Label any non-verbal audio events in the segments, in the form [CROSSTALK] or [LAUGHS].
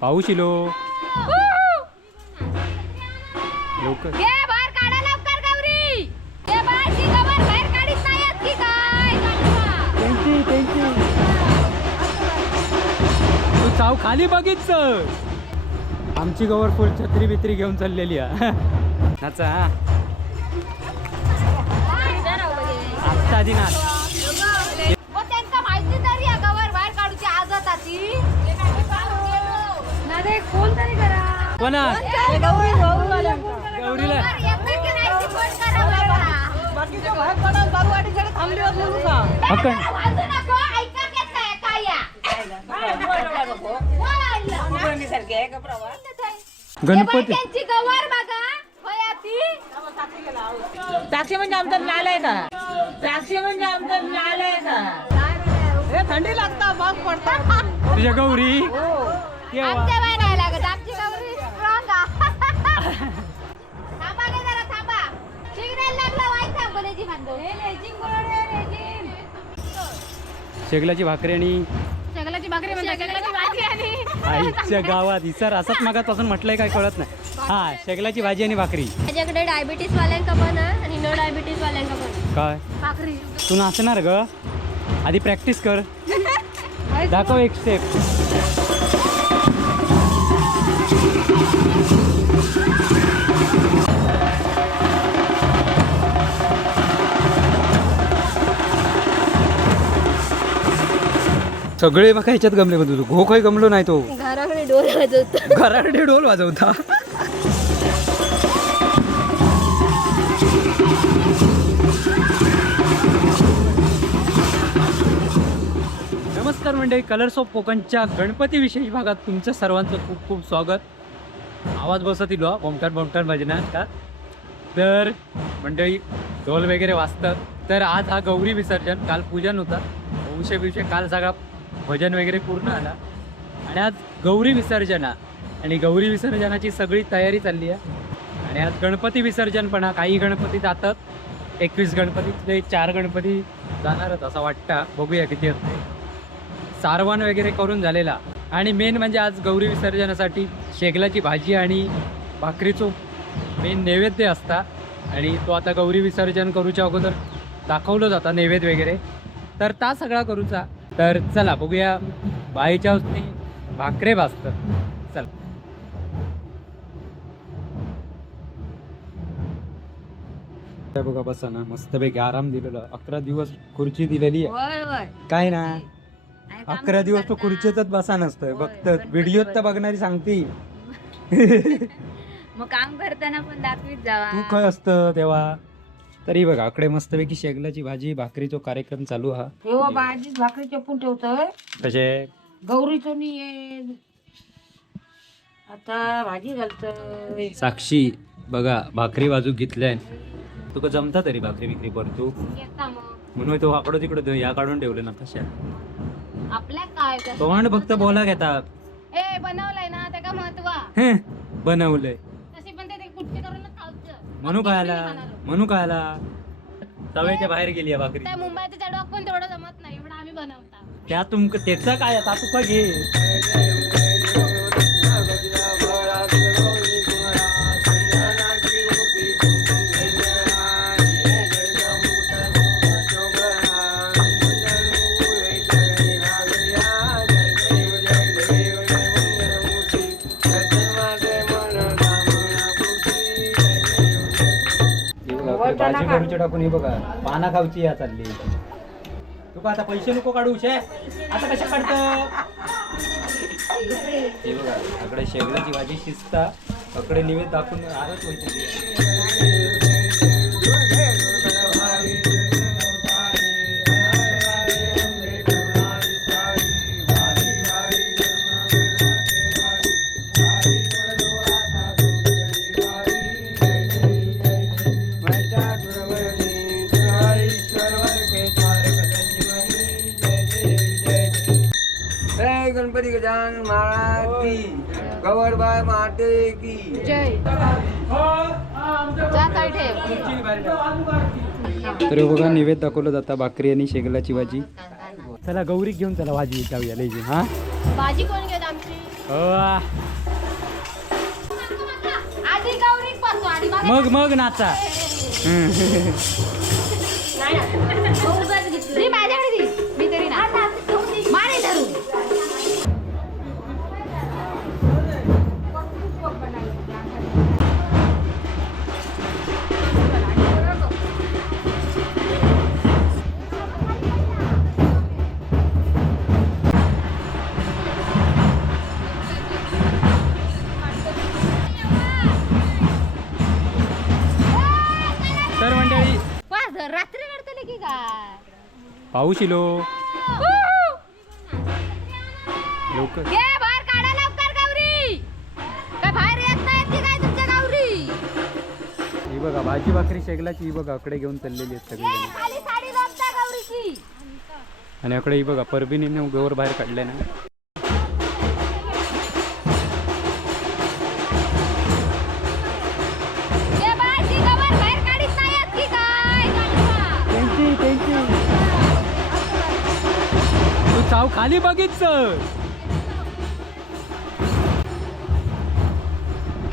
पाऊस. इलो. लवकर. ये बाहेर काढा लवकर गौरी. ये बाहेर ती गवर बाहेर काढीत नाही आहेत की काय? त्यांची त्यांची तू चाव खाली बघितच आमची गवर फुल छत्री बित्री घेऊन चाललेली आहे. [LAUGHS] नाचा हा. आत्ता आधी हे बाई गणपती. साक्षी म्हणजे आमचा लाल आहे का? साक्षी म्हणजे आमचा लाल आहे का? हे थंडी लागता मग पडता. तुझ्या गौरी. केव्हा? आमच्या लागत. आमची गौरी. शेगलाची भाकरी आणि भाकरी म्हणजे आईच्या गावात. इसर असंच मागापासून म्हटलंय काय कळत नाही. हा शेगलाची भाजी आणि भाकरी. माझ्याकडे डायबिटीस वाल्यांका पण आहे आणि नो डायबिटीस वाल्यांका पण. काय? भाकरी. तू नाचणार ग? आधी प्रॅक्टिस कर. [LAUGHS] दाखव एक स्टेप सगळे बघा ह्याच्यात गमले बघ तू घो काही गमलो नाही तो. घराकडे डोर वाजवतो. घराकडे ढोल वाजवता. नमस्कार मंडळी कलर्स ऑफ कोकणच्या गणपतीविषयी भागात तुमचं सर्वांचं खूप खूप स्वागत. आवाज बसत इलो बोमकार बोमकार भजनात का? तर मंडळी ढोल वगैरे वाजतात तर आज हा गौरी विसर्जन काल पूजन होता. वंश बिवशे काल सगळा भजन वगैरे पूर्ण आला. आणि आज गौरी विसर्जना. आणि गौरी विसर्जनाची सगळी तयारी चालली आहे. आणि आज गणपती विसर्जन पण काही गणपती जातात. एकवीस गणपतीतले चार गणपती जाणारच असं वाटतं. बघूया किती असते सारवण वगैरे करून झालेला. आणि मेन म्हणजे आज गौरी विसर्जनासाठी शेगलाची भाजी आणि भाकरीचो मेन नैवेद्य असता. आणि तो आता गौरी विसर्जन करूच्या अगोदर दाखवलं जाता नैवेद्य वगैरे. तर ता सगळा करूचा. तर चला बघूया बाईच्या हस्ते भाकरे भाजतात. चल. तर बघा बसा ना. मस्तपैकी आराम दिलेला. अकरा दिवस खुर्ची दिलेली आहे. होय होय. काय ना? अकरा दिवस तो खुर्चीतच बसा नसतोय. बघत व्हिडिओत तर बघणारी सांगते. [LAUGHS] मग काम करताना पण दाखवीत जावा. तू काय असतं तेव्हा? तरी बघा आकडे मस्तपैकी शेगलाची भाजी भाकरीचो कार्यक्रम चालू हा. भाजी भाकरी चपून ठेवतोय. कसे गौरीचं नी ये आता भाजी घालतोय. साक्षी बघा भाकरी बाजू घेतल्याय तुका जमता तरी भाकरी बिकरी परतू येता मग. म्हणून तो आकडो तिकडं तो या काढून ठेवले ना कशा आपल्या काय? तोंड फक्त बोला घेतात ए बनवलंय ना त्याका महत्त्व. हे बनवलंय. तशी पण ते कुठचे करून म्हणू काय आला म्हणू काय आला तव्याच्या बाहेर गेली आहे भाकरी. त्या मुंबईच्या चढवक पण तेवढं जमत नाही एवढं आम्ही बनवता. त्या तुमक त्याचं काय आता तुका घे? आपली भाजी करूची टाकून हे बघा पाना खाऊची या चालली. तुका आता पैसे नको काढू शे. आता कशा काढत? हे बघा अकडे शेगलाची भाजी शिजता अकडे निवेद दाखवून आरच होती गणपती गजानन महाराज की। गौरबाई माते की। जय। तर बघा निवेद दाखवलं जाता भाकरी आणि शेगलाची भाजी. चला गौरी घेऊन चला भाजी जाऊया लय हा? भाजी कोण घेत आमची? मग मग मग नाचा. [LAUGHS] माझ्याकडे पाऊस इलो लवकर. घे बाहेर काढा लवकर गौरी. काय बाहेर येत नाहीत की काय तुमच्या गौरी ही बघा भाजी भाकरी शेगलाची ही बघा अकडे घेऊन चाललेली आहेत सगळी खाली साडी जमता गौरीची. आणि अकडे ही बघा परबिनीने गवर बाहेर काढले ना. चाव खाली बघितच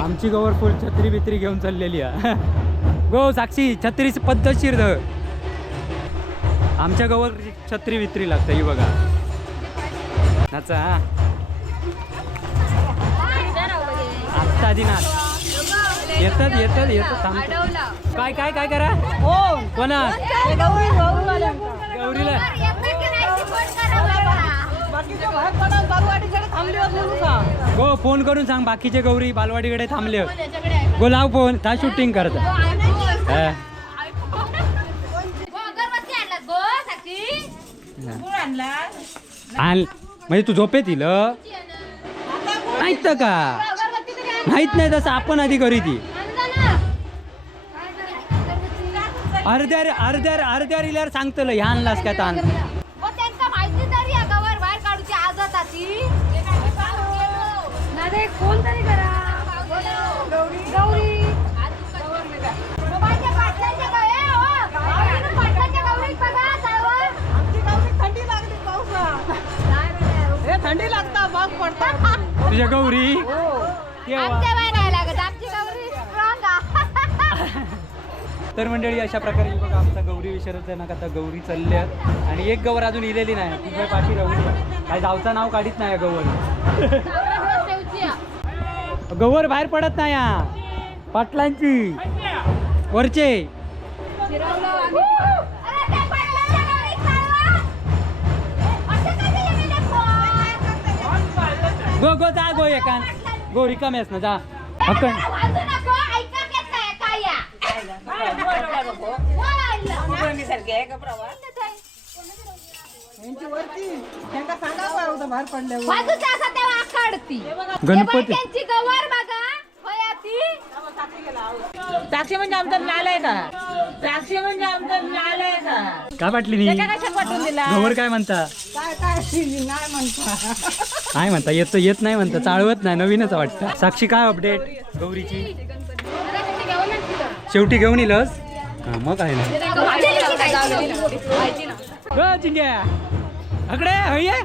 आमची गवर फुल छत्री बित्री घेऊन चाललेली आहे. [LAUGHS] गो साक्षी छत्री पद्धतशीर ध आमच्या गवर छत्री बित्री लागतं ही बघा. नाचा आत्ता दिनात. येतात येतात येतात थांबतात काय काय काय करा? हो. कोणा. गौरीला. गो फोन करून सांग बाकीचे गौरी बालवाडीकडे थांबले. गो लाव फोन काय शूटिंग करत. हा. म्हणजे तू झोपेत येईल माहीत का? माहीत नाही तसं आपण आधी करी ती. अर्ध्या अर्ध्या अर्ध्या रिल्यावर सांगतलं ह्या आणलास का ताण थंडी लागता पाऊस पडता. तुझ्या गौरी? केव्हा? आमच्या बाई नाही लागत आमची गौरी स्ट्रॉंग तर मंडळी अशा प्रकारे ही बघा आमचा गौरी विसर्जन आता गौरी चालल्या. आणि एक गवर अजून इलेली नाही तुझ्या पाठी राहून. काय जावचं नाव काढीत नाही या गवर गवर बाहेर पडत नाही या पाटलांची. वरचे. गो गो जा गो एकान. गो रिकामी आहेस ना जा. हक्कन गणपती. त्यांची गवर बघा. साक्षी म्हणजे आमचा नाल आहे का? साक्षी म्हणजे आमचा नाल आहे का? काय पाटली नी त्याच्या कशा पाठवून दिला? गवर काय म्हणता? काय काय? नाही म्हणता. काय म्हणता? येत येत नाही म्हणता. चाळवत नाही. नवीनच वाटतं. साक्षी काय अपडेट गौरीची? शेवटी घेऊन येलस? हा मग आहे ना. ग चिंग्या अकडे हये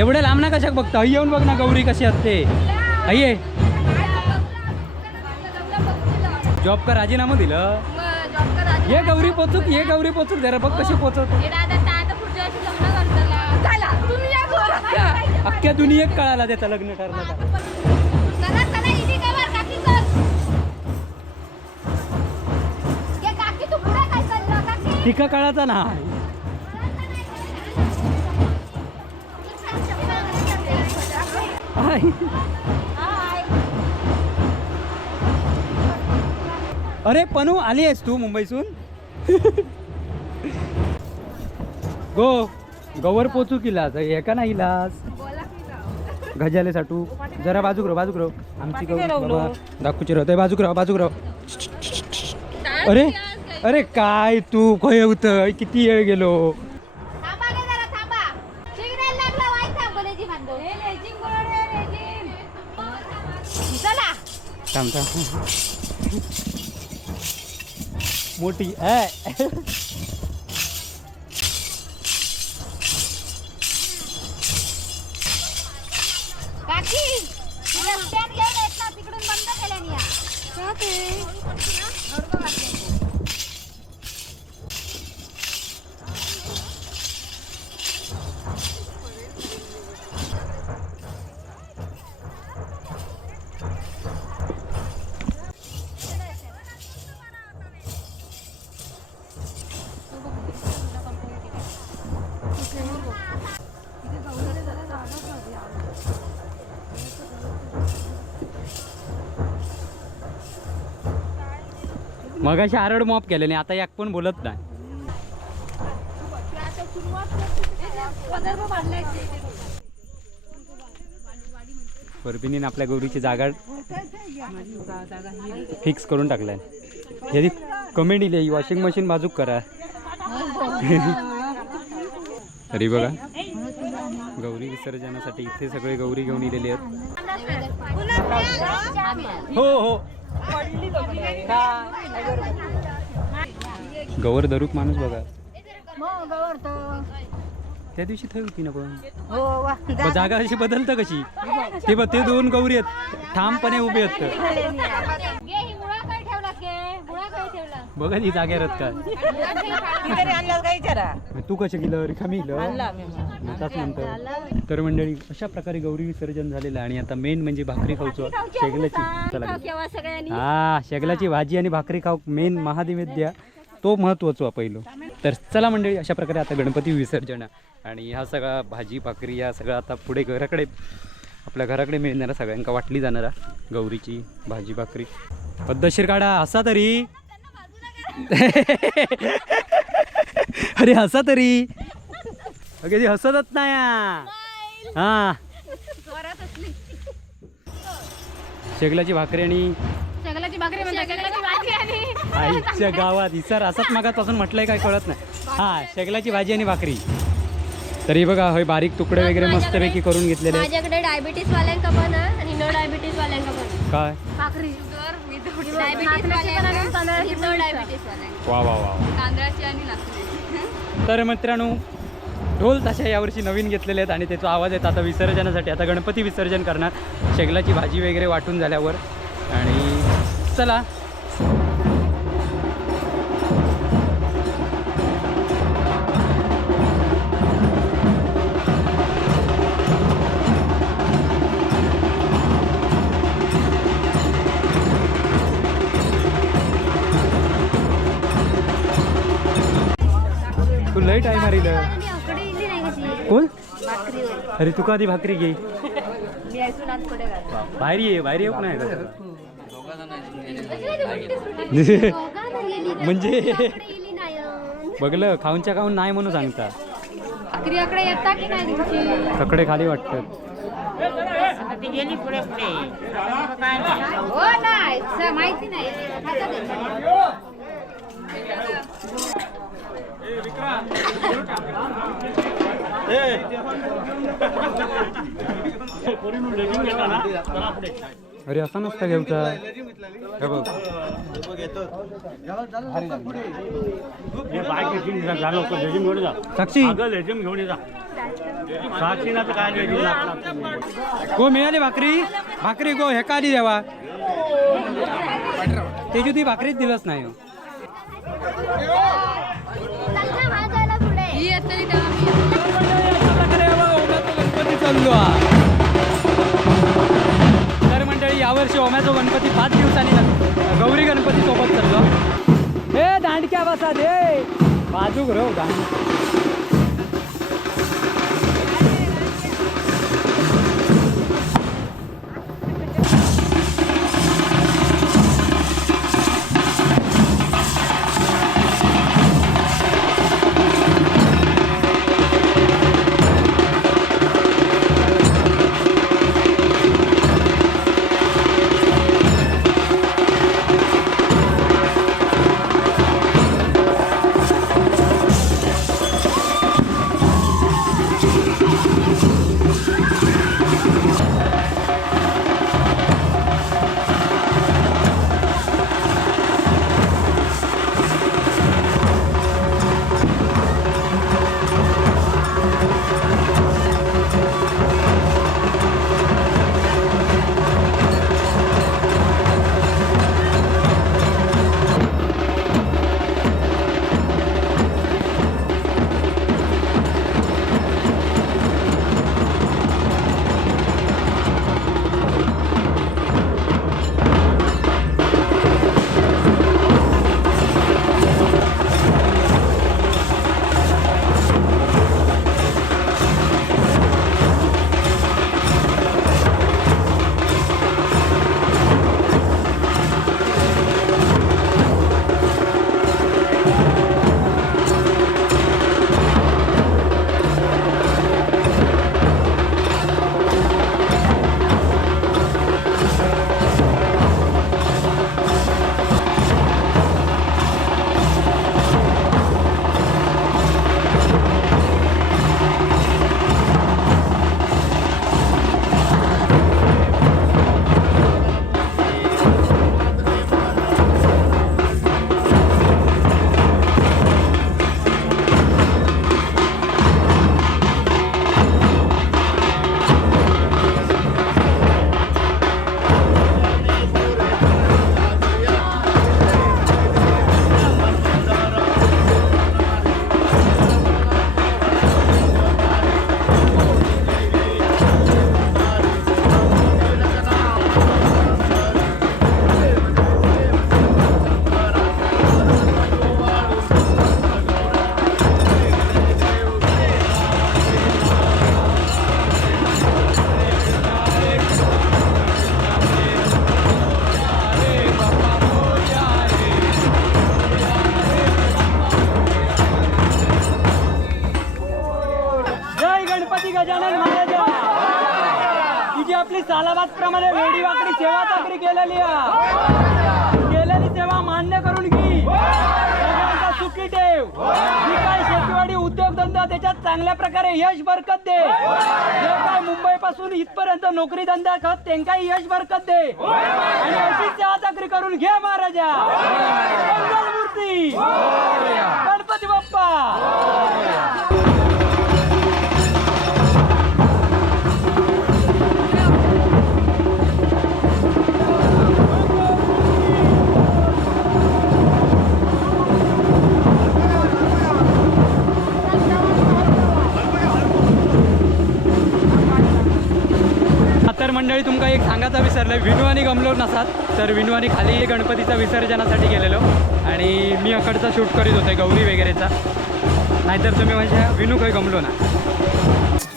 एवढ्या लांब ना कशाक बघता. हय येऊन बघ ना गौरी कशी असते. हये जॉब का राजीनामा दिलं? ये गौरी पोचूक ये गौरी पोचूक जरा बघ कशी पोचवत. अख्ख्या दुनियेत कळाला त्याचं लग्न ठरलं का टिका कळाचा नाही. अरे पनू आली आहेस तू मुंबईसून? [LAUGHS] गो गवर पोचू किलास एका नाही इलास गजाले साठू. जरा बाजूक राव बाजूक राव आमची? बाबा दाखवची राव ते बाजूक राव बाजूक राव अरे अरे काय तू? खय होत. किती वेळ गेलो. चला. थांब थांब. मोठी आहे काकी स्टँड घेऊन येत ना तिकडून बंद केल्याने या मगाशी आरड मॉप केले नाही आता एक पण बोलत नाही. परबिनीन आपल्या गौरीची जागा फिक्स करून टाकलाय. यादी कमेंट दिली वॉशिंग मशीन बाजूक करा. तरी बघा. गौरी विसर्जनासाठी इथे सगळे गौरी घेऊन इलेले आहेत. हो हो. गवर धरूक माणूस बघा. त्या दिवशी थंय होती ना पण पण जागा अशी बदलतं कशी? ते बघ ते दोन गौरी आहेत. ठामपणे उभे आहेत घे ही मुळा काय ठेवला घे मुळा काय ठेवला बघा ती आणलं काय तू कसं गेलं? रिकामी. त्याच नंतर. तर मंडळी अशा प्रकारे गौरी विसर्जन झालेलं आणि आता मेन म्हणजे भाकरी खाऊचो. शेगल्याची चला केव्हा सगळ्यांनी? हा शेगलाची भाजी आणि भाकरी खाऊ मेन महादिवेद्या तो महत्त्वाचा पहिलो. तर चला मंडळी अशा प्रकारे आता गणपती विसर्जन. आणि ह्या सगळा भाजी भाकरी या सगळं आता पुढे घराकडे आपल्या घराकडे मिळणारा सगळ्यांका वाटली जाणारा गौरीची भाजी भाकरी. पद्धतशीर काढा हसा तरी. [LAUGHS] अरे हसा तरी. अगे ती हसतच नाही हा. हा. शेगलाची भाकरी आणि म्हणजे आणि आईच्या गावात इसर असंच मागापासून म्हटलंय काय कळत नाही. हा शेगलाची भाजी आणि भाकरी. तरी बघा होय बारीक तुकडे वगैरे मस्तपैकी करून घेतलेले माझ्याकडे डायबिटीस वाल्यांका पण आणि नो डायबिटीस वाल्यांका पण काय? भाकरी. वा वा वा वा. तांदळाची आणि नाचणी तर मित्रांनो ढोल ताशा यावर्षी नवीन घेतलेले आहेत आणि त्याचा आवाज येत आता विसर्जनासाठी. आता गणपती विसर्जन करणार. शेगलाची भाजी वगैरे वाटून झाल्यावर. आणि चला लय टाइम मारिल कोण? अरे तुका आधी भाकरी घे? बाहेर ये बाहेर येऊ नाही म्हणजे? बघलं खाऊनच्या खाऊन नाही म्हणून सांगता. भाकरीकडे तकडे खाली वाटतात हो माहिती नाही. अरे असा नसता घेऊचा हे बघ. साक्षी. गो मिळाली भाकरी. भाकरी गो हे का आली देवा. त्याची ती भाकरीच दिलंच नाही गंगा तर मंडळी यावर्षी ओम्याचा गणपती पाच दिवसांनी गौरी गणपती सोबत चाललो हे दांडक्या बसा दे. बाजूक रो दांड. सालाबाद प्रमाणे वेडी वाकडी सेवा चाकरी केलेली केलेली सेवा मान्य करून घे. सुखी ठेव. काय शेतीवाडी उद्योगधंदा त्याच्यात चांगल्या प्रकारे यश बरकत दे. जे काय मुंबई पासून इथपर्यंत नोकरी धंदा खत त्यांकाही यश बरकत दे. आणि अशी सेवा चाकरी करून घे महाराजा. मंगलमूर्ती. गणपती बाप्पा. मंडळी तुमका एक सांगायचा विसरलं विनू आणि गमलो नसात तर विनू आणि खाली गणपतीचा विसर्जनासाठी गेलेलो. आणि मी अकडचा शूट करीत होते गौरी वगैरेचा. नाहीतर तुम्ही म्हणजे विनू काही गमलो ना.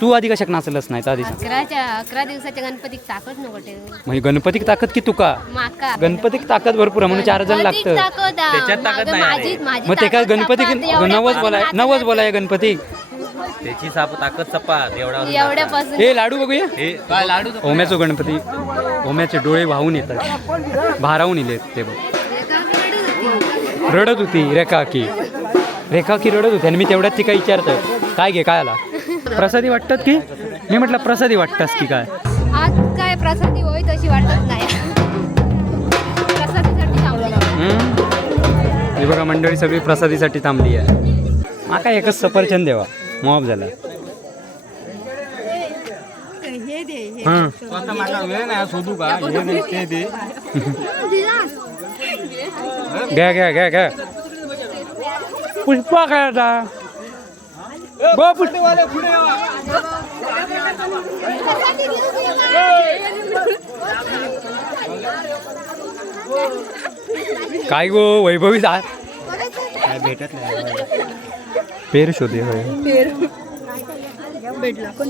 तू आधी कशाक नाचलंच नाही तर आधी. अकराच्या अकरा दिवसाच्या गणपतीक ताकद नको ठेवू. म्हणजे गणपतीक ताकद की तुका? माका गणपतीक ताकद भरपूर आहे म्हणून चार जण गणपतीक लागतं. ताकद. त्याच्यात ताकद मागं नाही. माझी माझी मग ते काय ताकद गणपती एवढ्या पासून बोलाय नवच बोलाय गणपती त्याची साप ताकद चपात एवढा एवढ्यापासून. हे लाडू बघूया. हे काय लाडू ओम्याचो गणपती. ओम्याचे डोळे वाहून येतात. भारावून येले ते बघ. रडत होती रेखा की रेखा की रडत होती आणि मी तेवढ्यात ती काय विचारतं काय घे काय आला? प्रसादी वाटतात की? मी म्हटलं प्रसादी वाटतास की काय? आज काय प्रसादी होय तशी वाटत नाही. प्रसादीसाठी? हे बघा मंडळी सगळी प्रसादीसाठी थांबली आहे. माका एकच सफरचंद देवा. मॉब झाला. हां. घ्या घ्या घ्या घ्या. पुष्पा काय आता? गो पुष्पा काय गो वैभवी जा काय भेटत नाही? पेर शोधे होय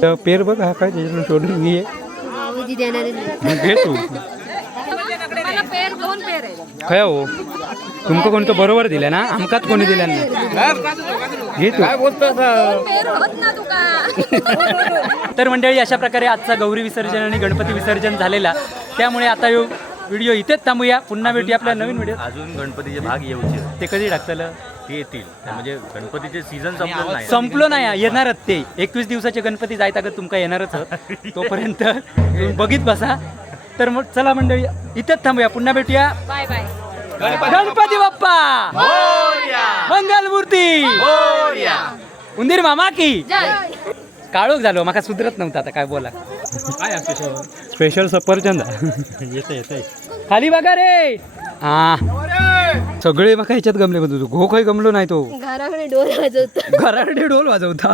तर पेर बघ हा काय त्याच्यातून शोधून घे. देणारे. मग घे तू. मला पेर दोन पेर आहेत. खय हो. तुमका कोणतं बरोबर दिलं ना? आमकाच कोणी दिलं नाही. घे तू. पेर ना [LAUGHS] तर मंडळी अशा प्रकारे आजचा गौरी विसर्जन आणि गणपती विसर्जन झालेला. त्यामुळे आता यो व्हिडिओ इथेच थांबूया. पुन्हा भेटूया आपल्या नवीन व्हिडिओ अजून गणपतीचे भाग येऊचे. ते कधी टाकतलं? ते येतील. म्हणजे गणपतीचे सीझन संपलं नाही. संपलो नाही येणारच ते. एकवीस दिवसाचे गणपती जायता का तुमका येणारच. [LAUGHS] तोपर्यंत बघित बसा. तर मग चला मंडळी इथेच थांबूया. पुन्हा भेटूया. Bye bye. गणपती बाप्पा! मंगलमूर्ती! उंदीर मामा की? जय! काळोख झालो माका सुधरत नव्हता आता काय बोला. काय स्पेशल सफरचंद येते येते खाली बघा रे! हा. सगळे बघा ह्याच्यात गमले बघतो घो काही गमलो नाही तो. घराकडे डोर वाजवतो. घराकडे ढोल वाजवता.